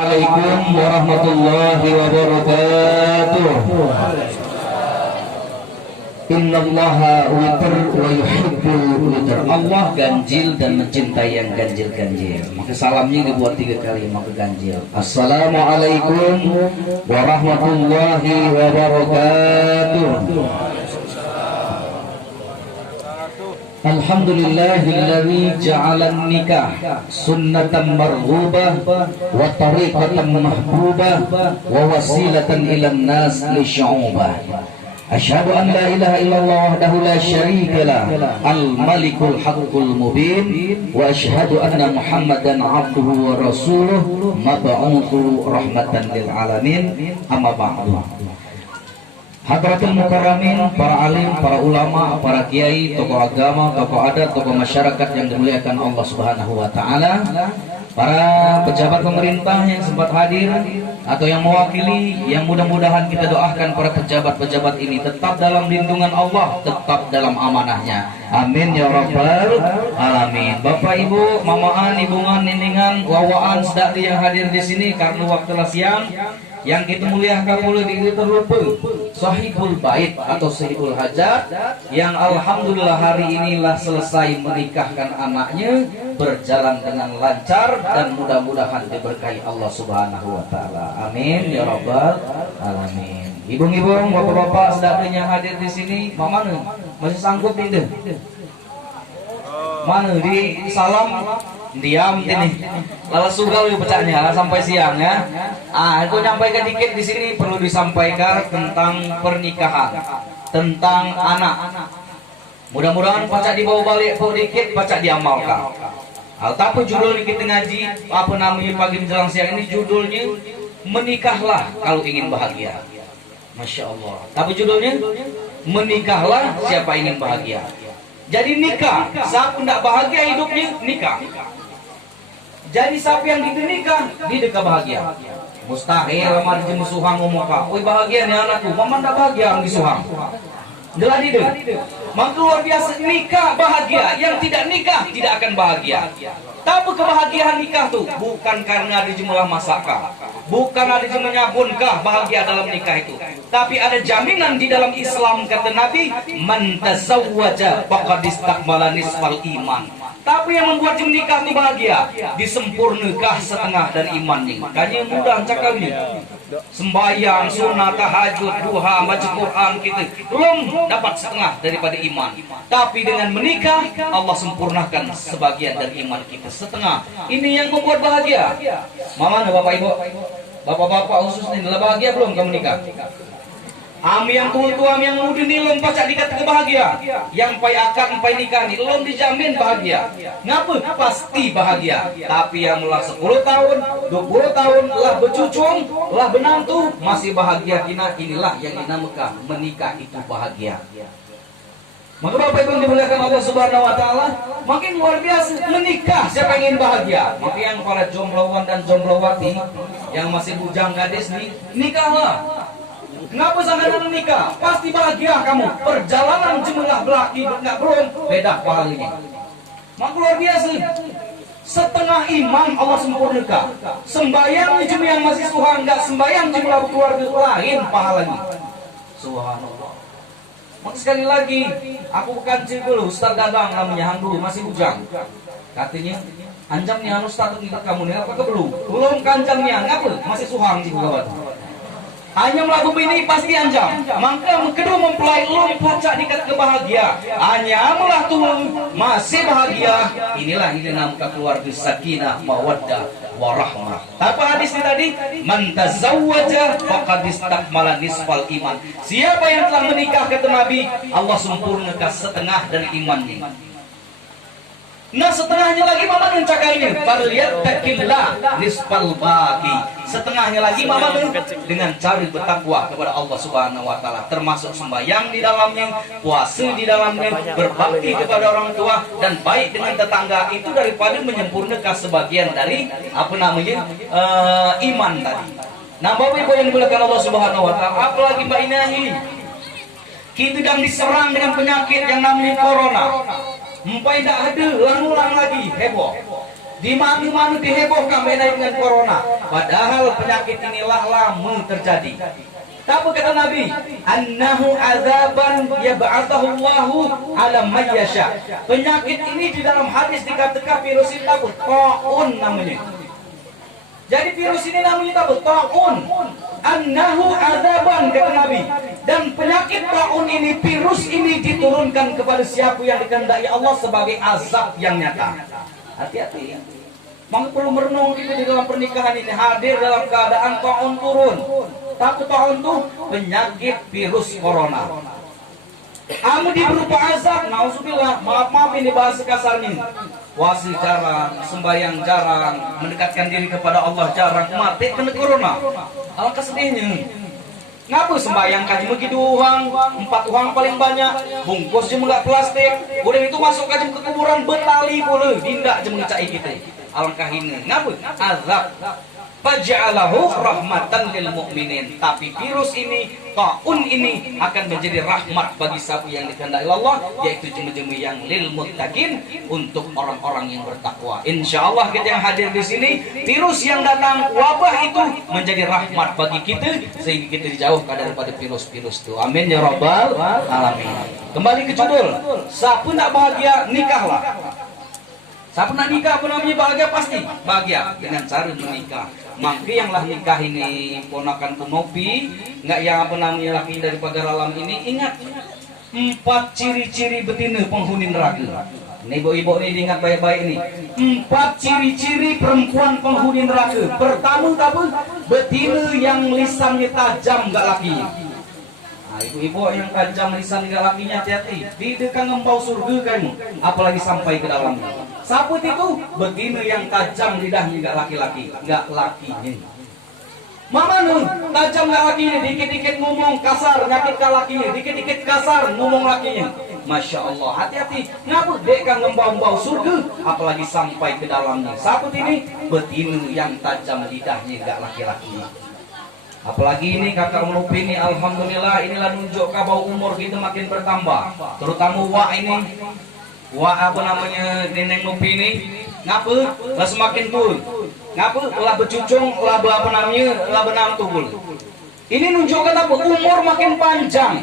Assalamualaikum warahmatullahi wabarakatuh. Innallaha witr wa yuhibbul witr. Allah ganjil dan mencintai yang ganjil-ganjil. Maka salamnya dibuat 3 kali maka ganjil. Assalamualaikum warahmatullahi wabarakatuh. Alhamdulillahilladzi ja'alan nikah sunnatan marghubah wa tariqatan mahbubah wa wasilatan ilan nas li syu'ubah. Asyhadu an la ilaha illallah wahdahu la syarika lah al-malikul haqqul mubin wa asyhadu anna muhammadan abduhu wa rasuluh mab'utsu rahmatan lil alamin amma ba'du. Hadratul mukarramin, para alim, para ulama, para kiai, tokoh agama, tokoh adat, tokoh masyarakat yang dimuliakan Allah Subhanahu wa taala, para pejabat pemerintah yang sempat hadir atau yang mewakili, yang mudah-mudahan kita doakan para pejabat-pejabat ini tetap dalam lindungan Allah, tetap dalam amanahnya. Amin ya rabbal alamin. Bapak Ibu, mamaan, ibungan, niningan, wawaan, sedari yang hadir di sini karena waktu siang. Yang kita muliakan mulai di terlupa sahibul bait atau sahibul hajat yang alhamdulillah hari inilah selesai menikahkan anaknya, berjalan dengan lancar dan mudah-mudahan diberkahi Allah Subhanahu wa taala. Amin ya rabbal alamin. Ibu-ibu, bapak-bapak sedari yang hadir di sini, mana masih sanggup tidak? Mana di salam diam ini lalu sugal pecahnya sampai siang ya. Itu nyampaikan dikit di sini perlu disampaikan tentang pernikahan, tentang anak. Mudah-mudahan baca dibawa balik dikit, baca diamalkan. Tapi judul kita ngaji apa namanya pagi menjelang siang ini judulnya menikahlah kalau ingin bahagia. Masya Allah. Tapi judulnya menikahlah siapa ingin bahagia. Jadi nikah, siapa tidak bahagia hidupnya nikah. Jadi siapa yang nikah, dia bahagia. Mustahil ramah di musuhang ngomong kak, oi bahagia nih anakku, mama tidak bahagia ang disuhang. Jelas itu. Maka luar biasa nikah bahagia, yang tidak nikah tidak akan bahagia. Tapi kebahagiaan nikah tuh bukan karena ada jumlah masakah, bukan ada jumlah nyabunkah bahagia dalam nikah itu. Tapi ada jaminan di dalam Islam kata Nabi, man tazawwaja faqad istakmala nisfal iman. Tapi yang membuat nikah itu bahagia, disempurnakan setengah dari imannya. Makanya mudah cakapnya. Sembahyang, sunat, tahajud, duha, baca Quran kita belum dapat setengah daripada iman. Tapi dengan menikah Allah sempurnakan sebagian dari iman kita setengah. Ini yang membuat bahagia. Mama, bapak ibu, bapak-bapak khusus ini bahagia belum kamu nikah? Ami yang tua-tua, yang muda ni lom pacak dikata bahagia. Yang pai akad, pai nikah ni lom dijamin bahagia. Ngapa? Pasti bahagia. Tapi yang mulah 10 tahun, 20 tahun, lah bercucung, lah benantu, masih bahagia kina, inilah yang dinamakan menikah itu bahagia. Maka Bapak Ibu dimuliakan Allah Subhanahu wa taala, makin luar biasa menikah siapa ingin bahagia. Maka yang para jombloan dan jomblowati yang masih bujang gadis nih, nikahlah. Kenapa sangat nikah? Pasti bahagia kamu. Perjalanan jumlah belaki enggak belum beda pahalanya. Maka luar biasa. Setengah iman Allah sempurnakan. Sembayang cuma yang masih suhan, enggak sembayang jumlah keluarga lain pahalanya. Subhanallah. Maka sekali lagi, aku bukan dulu Ustaz Dadang namanya hang dulu masih bujang. Katanya, anjamnya Ustaz ingat kamu nih apa belum? Belum kanjamnya, ngapa? Masih suhang di bawah. Hanya melakukan ini pasti anjam. Maka kedua mempelai lu puncak dikat kebahagia. Hanya melah turun masih bahagia. Inilah ini namanya keluarga sakinah, mawaddah, warahmah. Apa hadis ini tadi? Man tazawwaja faqad istakmala nisfal iman. Siapa yang telah menikah kata Nabi, Allah sempurnakan setengah dari imannya. Nah setengahnya lagi mama mencakainya falyattaqillah nisfal baqi. Setengahnya lagi mama dengan cara bertakwa kepada Allah Subhanahu wa taala, termasuk sembahyang di dalamnya, puasa di dalamnya, berbakti kepada orang tua dan baik dengan tetangga, itu daripada menyempurnakan sebagian dari apa namanya iman tadi. Nah Bapak Ibu yang dimuliakan Allah Subhanahu wa taala, apalagi Mbak Inahi, kita sedang diserang dengan penyakit yang namanya corona. Empai tidak ada, ulang-ulang lagi heboh. Di mana-mana dihebohkan dengan corona. Padahal penyakit inilah lama terjadi. Tapi kata Nabi, annahu azaban yab'athahu Allahu ala man yasha. Penyakit ini di dalam hadis dikatakan virus ini apa? Taun namanya. Jadi virus ini namanya apa? Taun. Annahu azaban kata Nabi. Dan penyakit taun ini, virus ini diturunkan kepada siapa yang dikehendaki Allah sebagai azab yang nyata. Hati-hati. Maka perlu merenung itu di dalam pernikahan ini, hadir dalam keadaan taun turun. Tapi taun itu penyakit virus corona. Kamu berupa azab, nauzubillah, maaf ini bahasa kasarnya. Puasa jarang, sembahyang jarang, mendekatkan diri kepada Allah jarang, mati kena corona. Alangkah sedihnya. Ngapa sembahyang kaji begitu uang, 4 uang paling banyak, bungkus je enggak plastik, udah itu masuk kaji ke kuburan betali boleh, dindak je mengecai kita. Alangkah ini, ngapa? Azab. Faja'alahu rahmatan lil mu'minin. Tapi virus ini, taun ini akan menjadi rahmat bagi siapa yang dikehendaki Allah, yaitu jemaah yang lil muttaqin, untuk orang-orang yang bertakwa. Insyaallah kita yang hadir di sini, virus yang datang, wabah itu menjadi rahmat bagi kita sehingga kita dijauhkan daripada virus-virus itu. Amin ya rabbal alamin. Kembali ke judul, siapa nak bahagia nikahlah. Siapa nak nikah apa namanya bahagia, pasti bahagia dengan cara menikah. Maka yang nikah ini ponakan Nopi, nggak yang apa namanya laki daripada alam ini, ingat 4 ciri-ciri betina penghuni neraka. Ini ibu-ibu ini ingat baik-baik ini. 4 ciri-ciri perempuan penghuni neraka. Pertama betina yang lisannya tajam nggak lakinya. Ibu-ibu yang tajam lisan nggak lakinya, hati-hati. Tidak akan ngembau surga kamu, apalagi sampai ke dalamnya. Siapa itu? Betina yang tajam lidahnya nggak laki-laki, nggak lakinya. Mama nu tajam nggak lakinya, dikit-dikit ngomong kasar, nyakit ke lakinya, dikit-dikit kasar ngomong lakinya. Masya Allah, hati-hati. Ngapa dek kan ngembau-ngembau surga, apalagi sampai ke dalamnya. Siapa ini? Betina yang tajam lidahnya nggak laki-lakinya. Apalagi ini kakak Menupi ini, alhamdulillah inilah nunjuk kabau umur kita makin bertambah. Terutama Wak apa namanya nenek Nupi ini, ngapa lah semakin turun, ngapa lah bercucung, lah apa namanya, lah benang tubul. Ini nunjukkan apa? Umur makin panjang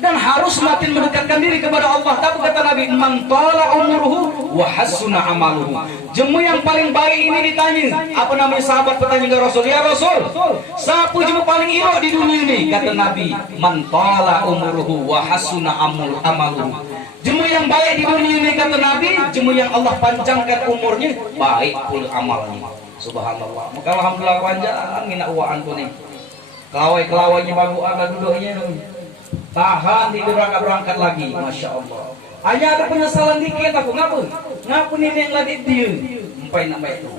dan harus makin mendekatkan diri kepada Allah. Tapi kata Nabi, man tala umruhu wa hasuna amaluhu. Jemu yang paling baik ini ditanya, apa namanya sahabat bertanya ke Rasul, ya Rasul, siapa jemu paling irok di dunia ini? Kata Nabi, man tala umruhu wa hasuna amaluhu. Jemu yang baik di dunia ini kata Nabi, jemu yang Allah panjangkan umurnya, baik pula amalnya. Subhanallah. Maka alhamdulillah panjang ngina uwaan tu ni. Kelawai-kelawainya bagus ada duduknya. Tahan tidur agak berangkat lagi, masya Allah. Hanya ada penyesalan dikit aku, ngapa nih yang lagi dia, empai nak baik tu,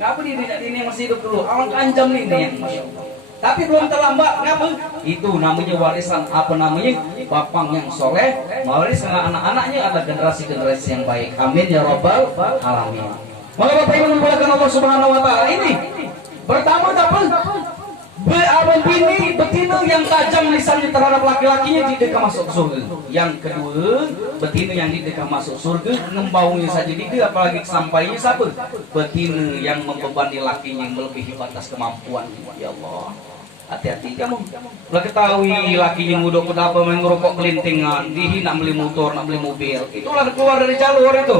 ngapa dia tidak ini masih hidup dulu, awang kanjam nih yang masya Allah. Tapi belum terlambat, ngapa? Itu namanya warisan, apa namanya, bapang yang soleh, mewariskan anak-anaknya ada generasi-generasi yang baik. Amin ya rabbal alamin. Maka Bapak Ibu memulakan Allah Subhanahu Wa Taala ini. Pertama abang bini betina yang tajam lisannya terhadap laki-lakinya tidak masuk surga. Yang kedua, betina yang tidak masuk surga ngembaunya saja tidak, apalagi sampainya siapa? Betina yang membebani lakinya melebihi batas kemampuan. Ya Allah, hati-hati kamu. Lah ketahui lakinya nguduk kenapa main ngerokok kelintingan, dihina beli motor, nak beli mobil. Itulah keluar dari jalur itu.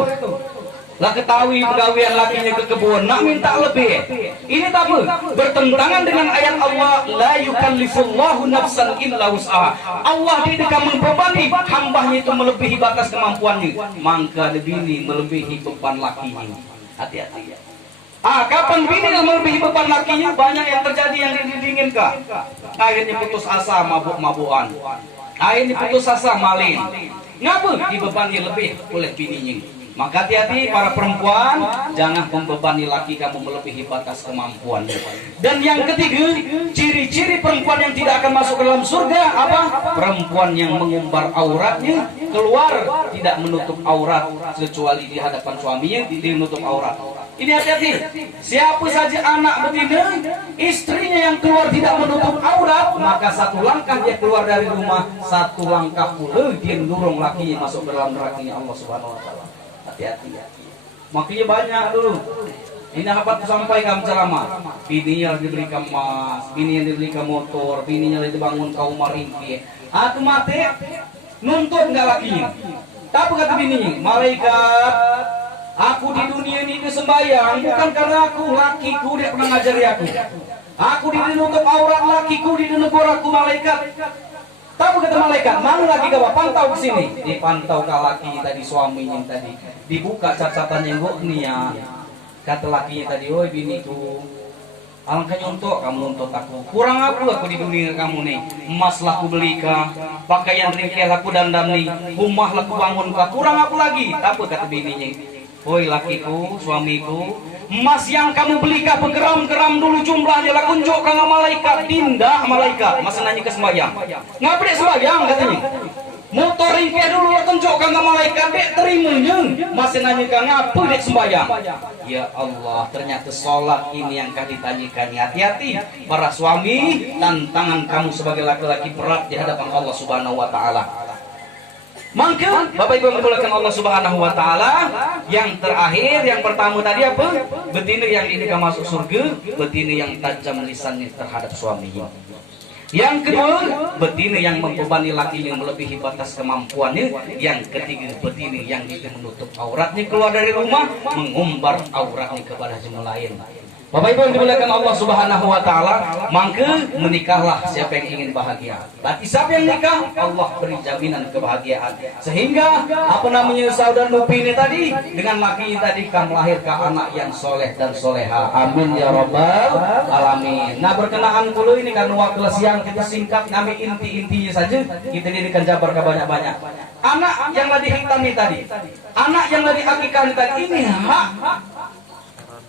Lah ketahui pegawaian lakinya ke kebun, nak minta lebih. Ini tak apa? Bertentangan dengan ayat Allah, la yukallifullahu nafsan illa wus'aha. Allah tidak akan membebani hambanya itu melebihi batas kemampuannya. Maka bini melebihi beban lakinya. Hati-hati ya. Kapan bini melebihi beban lakinya? Banyak yang terjadi yang diinginkan. Akhirnya putus asa, mabuk-mabukan. Akhirnya putus asa, maling. Ngapa dibebani lebih oleh bininya? Maka hati-hati para perempuan, jangan membebani laki kamu melebihi batas kemampuan. Dan yang ketiga, ciri-ciri perempuan yang tidak akan masuk ke dalam surga apa? Perempuan yang mengumbar auratnya, keluar tidak menutup aurat kecuali di hadapan suaminya, tidak menutup aurat. Ini hati-hati. Siapa saja anak betina, istrinya yang keluar tidak menutup aurat, maka satu langkah dia keluar dari rumah, satu langkah pula dia mendorong lakinya masuk ke dalam nerakanya Allah Subhanahu Wa Taala. Hati-hati. Makanya banyak dulu. Ini apa tuh sampaikan ceramah. Bininya diberikan emas, bininya diberikan motor, bininya dibangun kaum maringki. Aku mati nuntut nggak laki. Tapi kata bini, malaikat, aku di dunia ini sembahyang bukan karena aku lakiku dia pernah ngajari aku. Aku dinutup aurat lakiku di negaraku malaikat. Tapi kata malaikat, mana laki kau pantau ke sini? Dipantau ke laki tadi suaminya tadi. Dibuka catatannya nia. Kata lakinya tadi, oi biniku, alangkah untuk kamu untuk aku. Kurang aku di dunia kamu nih. Emas lah aku beli kah, pakaian ringkih aku dandam nih, rumah lah aku bangun kah. Kurang aku lagi. Tapi kata bininya, oi lakiku, suamiku, emas yang kamu beli kah bergeram-geram dulu jumlahnya lah kunjukkan ke malaikat. Tindak malaikat, masa nanya ke sembahyang. Ngaprik sembahyang katanya. Motor ringkih dulu lah tunjukkan ke malaikat, dek terimanya. Masih nanya ke ngapa dek sembahyang. Ya Allah, ternyata sholat ini yang kau ditanyakan. Hati-hati para suami, tantangan kamu sebagai laki-laki berat di hadapan Allah Subhanahu wa taala. Maka Bapak Ibu yang dimuliakan Allah Subhanahu wa taala, yang terakhir yang pertama tadi apa? Betina yang dinikah masuk surga, betina yang tajam lisannya terhadap suaminya. Yang kedua, betina yang membebani lakinya melebihi batas kemampuannya. Yang ketiga, betina yang tidak menutup auratnya keluar dari rumah, mengumbar auratnya kepada yang lain. Bapak Ibu yang dimuliakan Allah Subhanahu wa taala, maka menikahlah siapa yang ingin bahagia. Berarti siapa yang nikah, Allah beri jaminan kebahagiaan. Sehingga apa namanya saudara Nupi ini tadi dengan laki tadi kan melahirkan anak yang soleh dan soleha. Amin ya rabbal alamin. Nah berkenaan dulu ini kan waktu siang kita singkat ngambil inti-intinya saja. Kita dirikan jabar ke banyak-banyak. Anak yang lagi hitam ini tadi, anak yang lagi akikah ini tadi, ini hak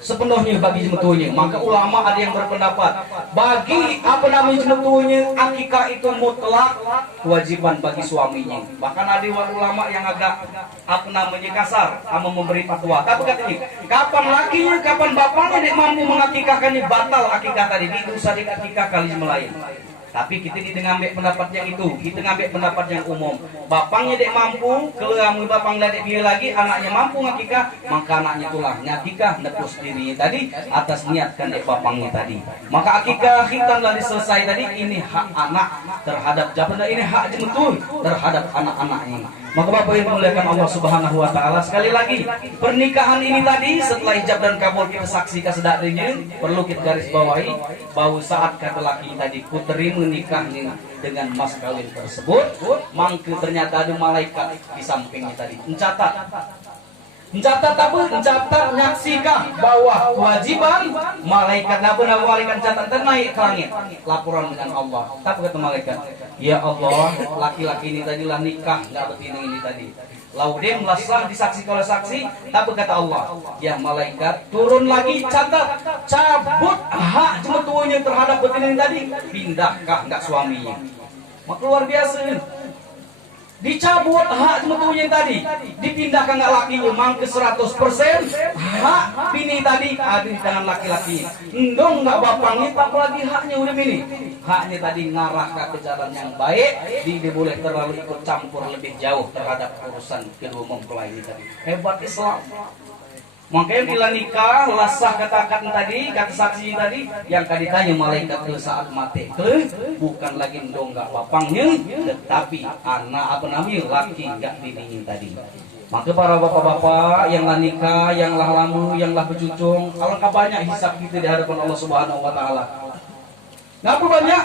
sepenuhnya bagi jemetunya. Maka ulama ada yang berpendapat bagi apa namanya jemetunya akikah itu mutlak kewajiban bagi suaminya. Bahkan ada ulama yang agak apa namanya kasar sama memberi fatwa. Tapi katanya kapan lakinya kapan bapaknya dia mampu mengakikahkannya batal akikah tadi di dosa di akikah kali lain. Tapi kita tidak ngambil pendapat yang itu, kita ngambil pendapat yang umum. Bapaknya dek mampu, kalau kamu bapang dek pilih lagi, anaknya mampu ngakikah, maka anaknya itulah ngakikah nepus dirinya tadi atas niatkan dek bapangnya tadi. Maka akikah khitan telah selesai tadi, ini hak anak terhadap jabana, ini hak betul terhadap anak-anaknya. Maka Bapak yang dimuliakan Allah Subhanahu wa taala, sekali lagi pernikahan ini tadi setelah ijab dan kabul kita saksikan sedarinya, perlu kita garis bawahi bahwa saat kata laki tadi ku terima nikahnya dengan mas kawin tersebut, mangke ternyata ada malaikat di sampingnya tadi mencatat apa? Mencatat nyaksikan bahwa kewajiban malaikat benar malaikat catat ternaik ke langit laporan dengan Allah. Tapi kata malaikat, ya Allah, laki-laki ini tadi lah nikah nggak betina ini tadi. Laudem lasah disaksikan oleh saksi. Tapi kata Allah, ya malaikat turun lagi catat, cabut hak jemetuanya terhadap betina ini tadi. Pindahkah nggak suaminya? Maka luar biasa. Dicabut hak jemetunya tadi, dipindahkan nggak lakinya, mangke 100% hak bini tadi ada di tangan laki-laki. Endong nggak bapangnya, tak lagi haknya udah bini. Haknya tadi ngarah ke jalan yang baik, dia boleh terlalu ikut campur lebih jauh terhadap urusan kedua mempelai ini tadi. Hebat Islam. Makanya bila nikah, lasah kata-kata tadi, kata saksi tadi, yang kali ditanya malaikat ke saat mati ke, bukan lagi donggak bapangnya, tetapi anak apa namanya laki gak bininya tadi. Maka para bapak-bapak yang lah nikah, yang lah lamu, yang lah bercucung, alangkah banyak hisab kita di hadapan Allah Subhanahu wa taala. Ngapa banyak?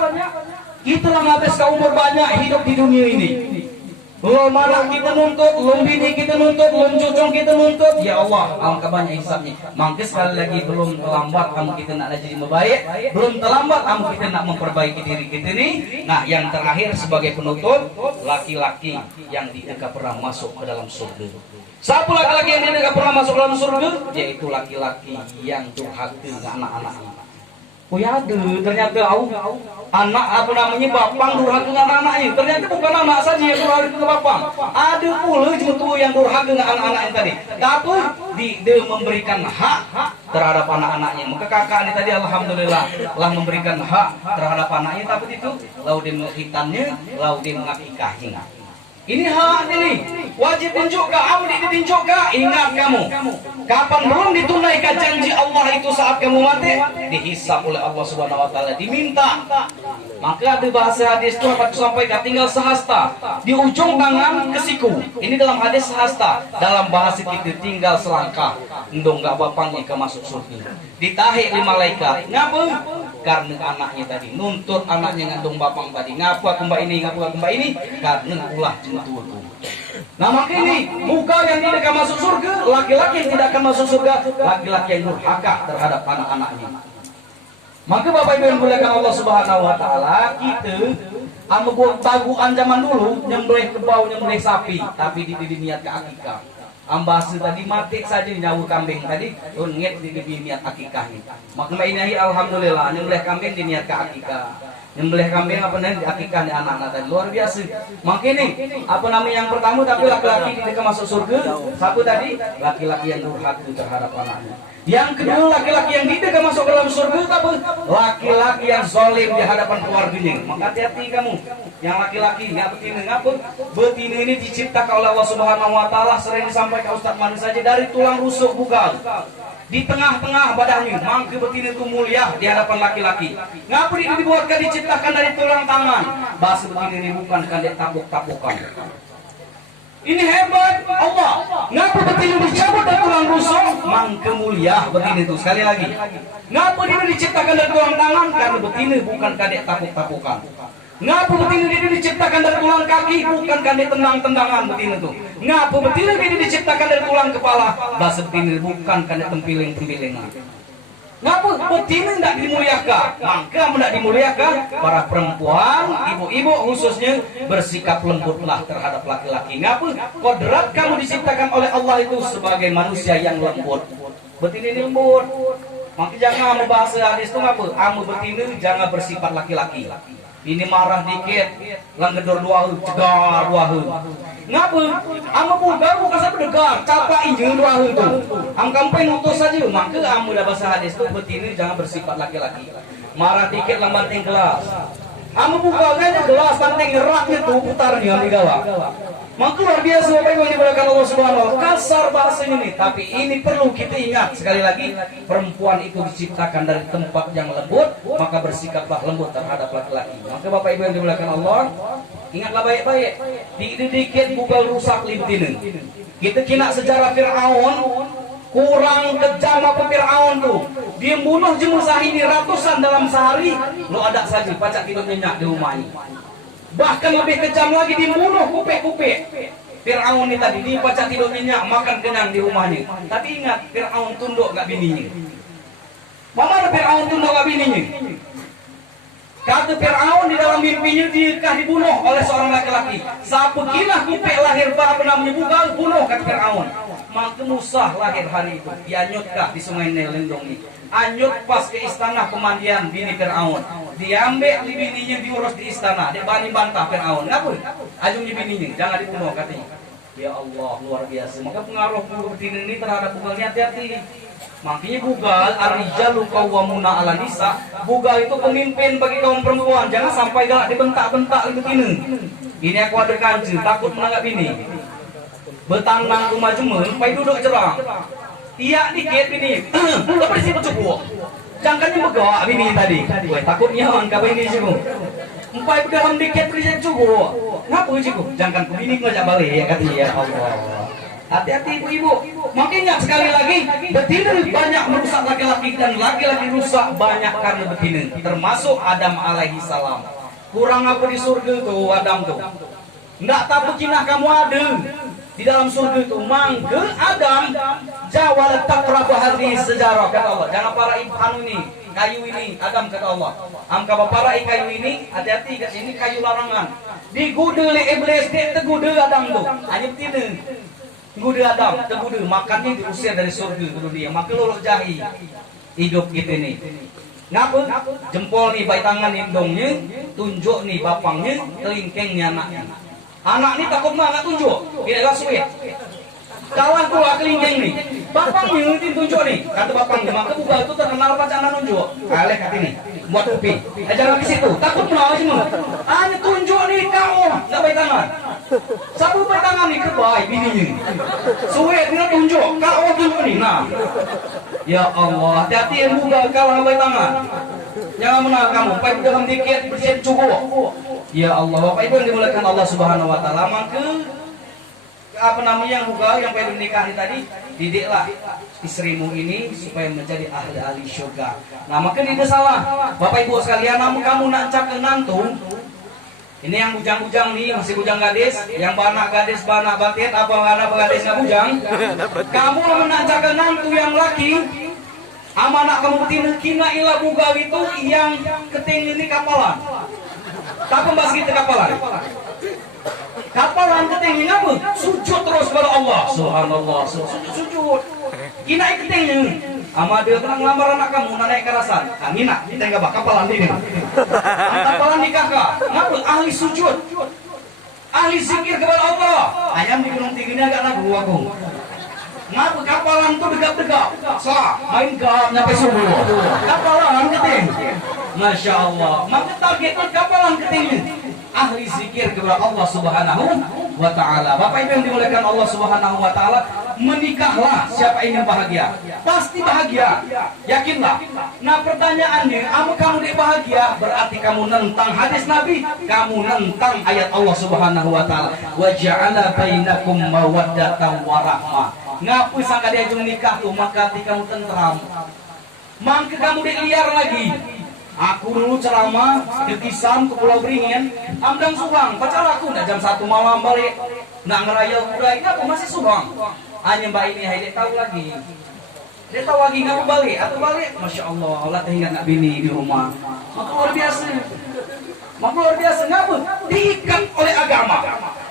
Kita lah ngabiskan umur banyak hidup di dunia ini. Belum anak kita nuntut, belum bini kita nuntut, belum cucung kita nuntut. Ya Allah, alangkah banyak hisabnya. Maka sekali lagi belum terlambat kamu kita nak jadi membaik, belum terlambat kamu kita nak memperbaiki diri kita ini. Nah, yang terakhir sebagai penutup, laki-laki yang tidak pernah masuk ke dalam surga. Siapa laki-laki yang tidak pernah masuk ke dalam surga? Yaitu laki-laki yang durhaka dengan anak-anaknya. Oh ya, ternyata anak apa namanya bapang durhaka dengan anaknya. Ternyata bukan anak saja yang durhaka dengan bapang. Ada pula juga yang durhaka dengan anak-anaknya tadi. Tapi dia memberikan hak terhadap anak-anaknya. Maka kakak ini tadi alhamdulillah telah memberikan hak terhadap anaknya. Tapi itu lalu dia menghitannya, lalu dia mengakikahnya. Ini hak ini. Wajib tunjuk ke, amri ditunjuk ke. Ingat kamu, kapan belum ditunaikan janji Allah itu saat kamu mati, dihisab oleh Allah Subhanahu wa taala, diminta. Maka ada bahasa hadis itu dapat sampaikan, tinggal sehasta di ujung tangan ke siku. Ini dalam hadis sehasta. Dalam bahasa kita tinggal selangkah. Ndong gak bapaknya ke masuk surga. Ditarik oleh malaikat. Ngapa? Karena anaknya tadi nuntut anaknya ngandung bapak tadi. Ngapa aku mbak ini, ngapa aku mbak ini? Karena ulah jentuhku. Nah maka ini muka yang tidak akan masuk surga, laki-laki yang tidak akan masuk surga, laki-laki yang durhaka terhadap anak-anaknya. Maka Bapak Ibu yang dimuliakan Allah Subhanahu wa taala, kita ame buat taguan zaman dulu nyembelih kerbau, nyembelih sapi, tapi di niat ke akikah. Ambasi tadi mati saja nyawa kambing tadi, ngit di niat akikah ini. Maka ini alhamdulillah nyembelih kambing di niat ke akikah. Nyembelih kambing apa namanya akikah di anak-anak tadi luar biasa. Makin nih apa namanya yang pertama tapi laki-laki tidak masuk surga. Satu tadi laki-laki yang durhaka terhadap anaknya. Yang kedua laki-laki yang tidak masuk ke dalam surga tapi laki-laki yang zalim di hadapan keluarganya. Maka hati-hati kamu yang laki-laki nggak betina ngapa? Betina ini diciptakan oleh Allah Subhanahu wa taala, sering disampaikan Ustaz mana saja, dari tulang rusuk bukan. Di tengah-tengah badannya, mangke betina itu mulia di hadapan laki-laki. Ngapa ini dibuatkan diciptakan dari tulang tangan? Bahasa betina ini bukan kandek tapuk-tapukan. Ini hebat Allah. Ngapa betina dicabut dari tulang rusuk? Mangke mulia betina itu. Sekali lagi. Ngapa ini diciptakan dari tulang tangan? Karena betina bukan kandek tapuk-tapukan. Ngapa betina ini diciptakan dari tulang kaki? Bukan kandek tendang-tendangan betina itu. Ngapa betina ini diciptakan dari tulang kepala? Bahasa betina bukan kandek tempiling-tempilingan. Ngapa betina tidak dimuliakan? Maka tidak dimuliakan para perempuan, ibu-ibu khususnya bersikap lembutlah terhadap laki-laki. Ngapa? Kodrat kamu diciptakan oleh Allah itu sebagai manusia yang lembut. Betina ini lembut. Maka jangan membahas hadis itu ngapa? Amu betina jangan bersifat laki-laki. Ini marah dikit, langgedor dua hu, cegar dua hu. Ngapa? Amu bugar bukan saya berdegar, capa injil dua hu tu. Am kampen utus saja, maka amu dah bahasa hadis tu betina jangan bersifat laki-laki. Marah dikit lambanting gelas. Amu buka aja gelas banting eratnya tu putarnya ambil gawak. Maka luar biasa Bapak Ibu yang dimuliakan Allah Subhanahu wa taala. Kasar bahasanya ini, tapi ini perlu kita ingat sekali lagi, perempuan itu diciptakan dari tempat yang lembut, maka bersikaplah lembut terhadap laki-laki. Maka Bapak Ibu yang dimuliakan Allah, ingatlah baik-baik. Dikit-dikit bukan rusak libetina. Kita kena sejarah Fir'aun, kurang kejam apa Fir'aun tuh. Dia bunuh jemaah ini ratusan dalam sehari, lo ada saja pacak tidur nyenyak di rumahnya. Bahkan lebih kejam lagi, dibunuh kupek-kupek. Fir'aun ini tadi dipacak tidur minyak, makan kenyang di rumahnya. Tapi ingat, Fir'aun tunduk gak bininya. Mana Fir'aun tunduk gak bininya? Kata Fir'aun di dalam mimpinya dia dibunuh oleh seorang laki-laki. Sapegilah kupek lahir apa namanya bukan bunuh kata Fir'aun. Maka Musa lahir hari itu. Dianyutkah di sungai Nil Lendong ini. Anyut pas ke istana pemandian bini Fir'aun. Diambil di bininya diurus di istana. Dia bantah Fir'aun. Ngapa? Ajungnya bininya. Jangan dibunuh katanya. Ya Allah luar biasa. Maka pengaruh betina ini terhadap bugalnya hati-hati. Makanya bugal ar-rijalu qawwamuna 'ala nisa. Bugal itu pemimpin bagi kaum perempuan. Jangan sampai galak dibentak-bentak betina. Ini aku ada kanci, takut menanggap bini. Bertandang rumah jemur, pai duduk cerang. Tiak dikit bini. Apa sih cukup? Jangkanya megawak bini tadi. Wah, takutnya angka bini cukup. Empai dalam dikit beri cukup. Ngapa cukup? Jangkan bini ngajak balik ya katanya ya Allah. Hati-hati ibu-ibu. Makanya sekali lagi, betina banyak merusak laki-laki dan laki-laki rusak banyak karena betina. Termasuk Adam alaihi salam. Kurang apa di surga tuh Adam tuh? Nggak tahu kinah kamu ada di dalam surga itu. Mangke Adam jawal taqrabu hadhihi sejarah kata Allah. Jangan para ibu ini kayu ini Adam kata Allah. Angka para kayu ini hati-hati kat sini kayu larangan. Digoda oleh iblis, dia tegoda Adam tuh. Hanya betina. Goda Adam, tegoda makannya diusir dari surga ke dunia. Maka lolok jahi hidup kita ini. Ngapa? Jempol nih baik tangan hidungnya, tunjuk nih bapangnya, kelingkengnya anaknya. Anak ini takut banget tunjuk, tidak langsung ya. Kawan pula kelingkeng nih, bapangnya ngerti tunjuk nih. Kata bapangnya, maka buka itu terkenal pacaran nunjuk. Alek kata ini, buat kopi. Jangan di situ, takut menawa semua. Hanya tunjuk nih kau, nggak baik tangan. Sabu tangan ni kebaik bininya. Suwe dia tunjuk kak wakil ni. Nah. Ya Allah, hati-hati yang buka kalau baik tangan. Jangan menang kamu, pai dalam dikit bersiap cukup. Ya Allah, Bapak Ibu yang dimuliakan Allah Subhanahu wa taala, maka apa namanya yang buka yang pengen nikah tadi, didiklah istrimu ini supaya menjadi ahli syurga. Nah, maka tidak salah. Bapak Ibu sekalian, namun kamu nak cak nantu. Ini yang bujang-bujang nih, masih bujang gadis, yang banak gadis, banak batin, apa anak gadis nggak bujang. Kamu menancak nantu yang laki, amanah kamu kina ilah buga itu yang keting ini kapalan. Tak pembahas kita kapalan. Kapalan keting ini apa? Sujud terus kepada Allah. Subhanallah, sujud. Kina keting ini. Ama dia tenang lamar anak kamu naik kerasan. Ngina, kita enggak bakal kapalan ini. Kapalan di kakak. Ngapa? Ahli sujud. Ahli zikir kepada Allah. Ayam di gunung tinggi ini agak nagu aku. Ngapa kapalan tuh degap-degap? Salah, main gap sampai subuh. Kapalan keting. Masya Allah. Maka target kapalan keting. Ahli zikir kepada Allah Subhanahu wa taala. Bapak Ibu yang dimuliakan Allah Subhanahu wa taala, menikahlah siapa ingin bahagia. Pasti bahagia. Yakinlah. Nah, pertanyaannya, apa kamu dia bahagia? Berarti kamu nentang hadis Nabi, kamu nentang ayat Allah Subhanahu wa taala. Wa ja'ala bainakum mawaddatan wa rahmah. Ngapu sangka dia nikah tuh, maka hati kamu tentram. Mangke kamu liar lagi. Aku dulu ceramah ke Kisam ke Pulau Beringin, amdang subang, pacar aku nak jam 1 malam balik, nak ngeraya kuda ini aku masih subang. Hanya mbak ini dia tahu lagi, dia tahu lagi nggak balik atau balik, masya Allah, Allah teringat nak bini di rumah, maka luar biasa, ngapa? Diikat oleh agama.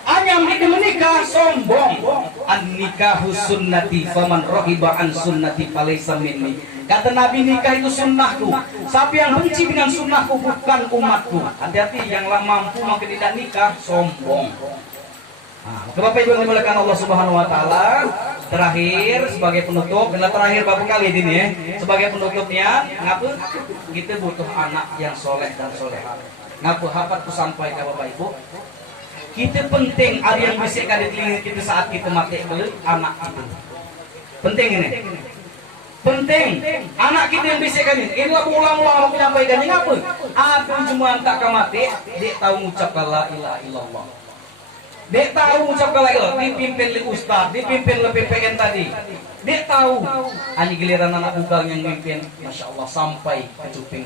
Hanya menikah sombong. An-nikahu sunnati faman rahiba an sunnati falaysa minni. Kata Nabi, nikah itu sunnahku. Siapa yang benci dengan sunnahku bukan umatku. Hati-hati, yang mampu maka tidak nikah sombong. Nah, Bapak Ibu yang dimuliakan Allah Subhanahu wa taala, terakhir sebagai penutup, dan terakhir beberapa kali ini ya, sebagai penutupnya, ngapa? Kita butuh anak yang soleh dan soleha. Ngapa hafat ku sampai ke Bapak Ibu? Kita penting ada yang bisikkan di telinga kita saat kita mati ke anak kita. Penting ini. Penting anak kita yang bisikkan ini. Inilah ulang-ulang menyampaikan ini apa? Aku cuma tak mati, dia tahu mengucap la ilaha illallah. Dia tahu mengucap la ilaha, dipimpin oleh ustaz, dipimpin oleh PPN tadi. Dia tahu. Hanya giliran anak bukan yang mimpin, masya Allah sampai ke cuping.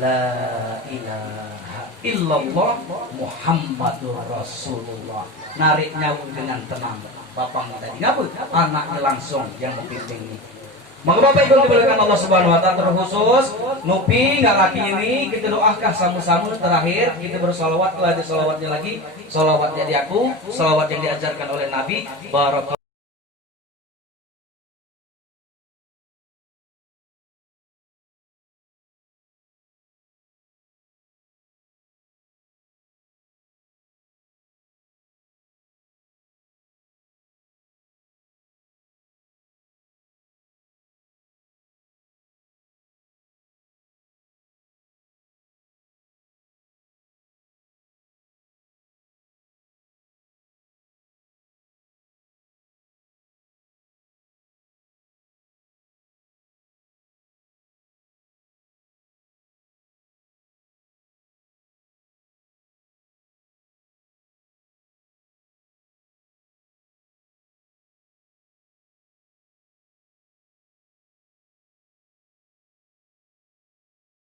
La ilaha illallah Muhammadur Rasulullah. Narik nyawa dengan tenang. Bapak tadi ngapa? Anaknya langsung yang memimpin ini. Maka Bapak Ibu dimuliakan Allah Subhanahu wa taala, terkhusus Nupi nggak laki ini kita doakan sama-sama. Terakhir kita bersolawat, ada solawatnya lagi, solawatnya di aku, solawat yang diajarkan oleh Nabi. Barakallahu